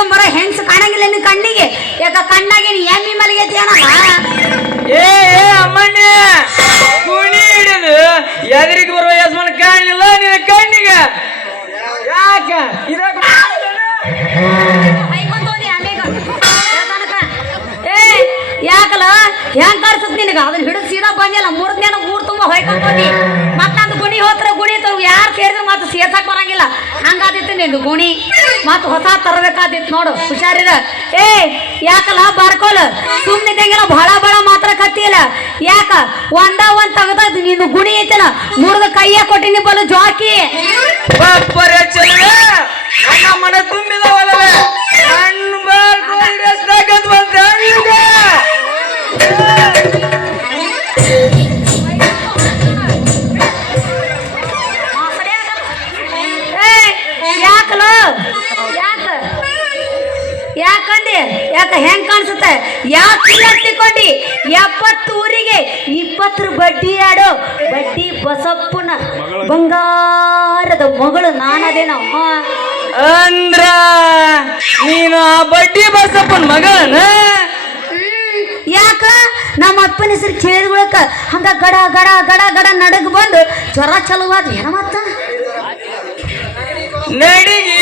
ಹಾಕೊಂಬರ ಹೆಂಗ್ಸ್ ಕಾಣಂಗಿಲ್ಲ ನಿನ್ ಕಣ್ಣಿಗೆ ಯಾಕ ಕಣ್ಣಾಗೆ ನೀ ಎಮ್ಮಿ ಮಲಗೈತಿ ಅಣ್ಣ ಏ ಅಮ್ಮಣ್ಣ ಕುಣಿ ಹಿಡಿದು ಎದುರಿಗೆ ಬರುವ ಯಜಮಾನ ಕಾಣಿಲ್ಲ ನಿನ್ನ ಕಣ್ಣಿಗೆ ಯಾಕ ಯಾಕಲ್ಲ ಹೆಂಗ್ ಕಾಣಿಸುತ್ತ ನಿನಗ ಅದನ್ನ ಹಿಡಿದು ಸೀದಾ ಬಂದಿಲ್ಲ ಮೂರ್ ದಿನ ಊರ್ ತುಂಬಾ ಹೊಯ್ಕೊಂಡ್ ಹೋಗಿ ಮತ್ತಂದು ಗುಣಿ ಹೋತ್ರ ಗುಣಿ ಯಾರು ಸೇರಿದ್ರೆ ಮತ್ತೆ ಸೇರ್ಸಕ್ ಬರಂಗಿಲ್ಲ ಹಂಗಾದಿತ್ತು ನಿಂದು ಗುಣಿ ಮತ್ ಹೊಸ ತರಬೇಕಾದಿತ್ತು ನೋಡು ಹುಷಾರಿರ ಯಾಕಲ್ಲ ಬಾರ್ಕೋಲ್ ಸುಮ್ನಿದ್ದಂಗೆಲ್ಲ ಬಹಳ ಮಾತ್ರ ಕತ್ತಿಲ್ಲ ಯಾಕ ಒಂದ್ ತಗದ ನಿಂದು ಗುಣಿ ಐತಲ್ಲ ಮುರಿದ ಕೈಯ ಕೊಟ್ಟಿನಿ ಬಲು ಜಾಕಿ ಮನ ತುಂಬಿದವಲ್ಲವೇ ಯಾಕಲ್ಲ ಯಾಕಂದಿ ಯಾಕ ಹೆಂಗ್ ಕಾಣಿಸುತ್ತೆ ಯಾಕೆ ತಿಳ್ಕೊಂಡಿ 70 ಊರಿಗೆ 20 ಬಡ್ಡಿ ಆಡೋ ಬಡ್ಡಿ ಬಸಪ್ಪನ ಬಂಗಾರದ ಮಗಳು ನಾನದೇನೋ ಅಂದ್ರ ನೀನು ಆ ಬಡ್ಡಿ ಬಸಪ್ಪನ ಮಗನ ಯಾಕ ನಮ್ಮ ಅಪ್ಪನ ಹೆಸರು ಕೇಳಿದ್ಗಳಕ ಹಂಗ ಗಡ ಗಡ ಗಡ ಗಡ ನಡಗ್ ಬಂದು ಜ್ವರ ಚಲುವಾದ ಏನ ಮತ್ತ ನಡಿಗೆ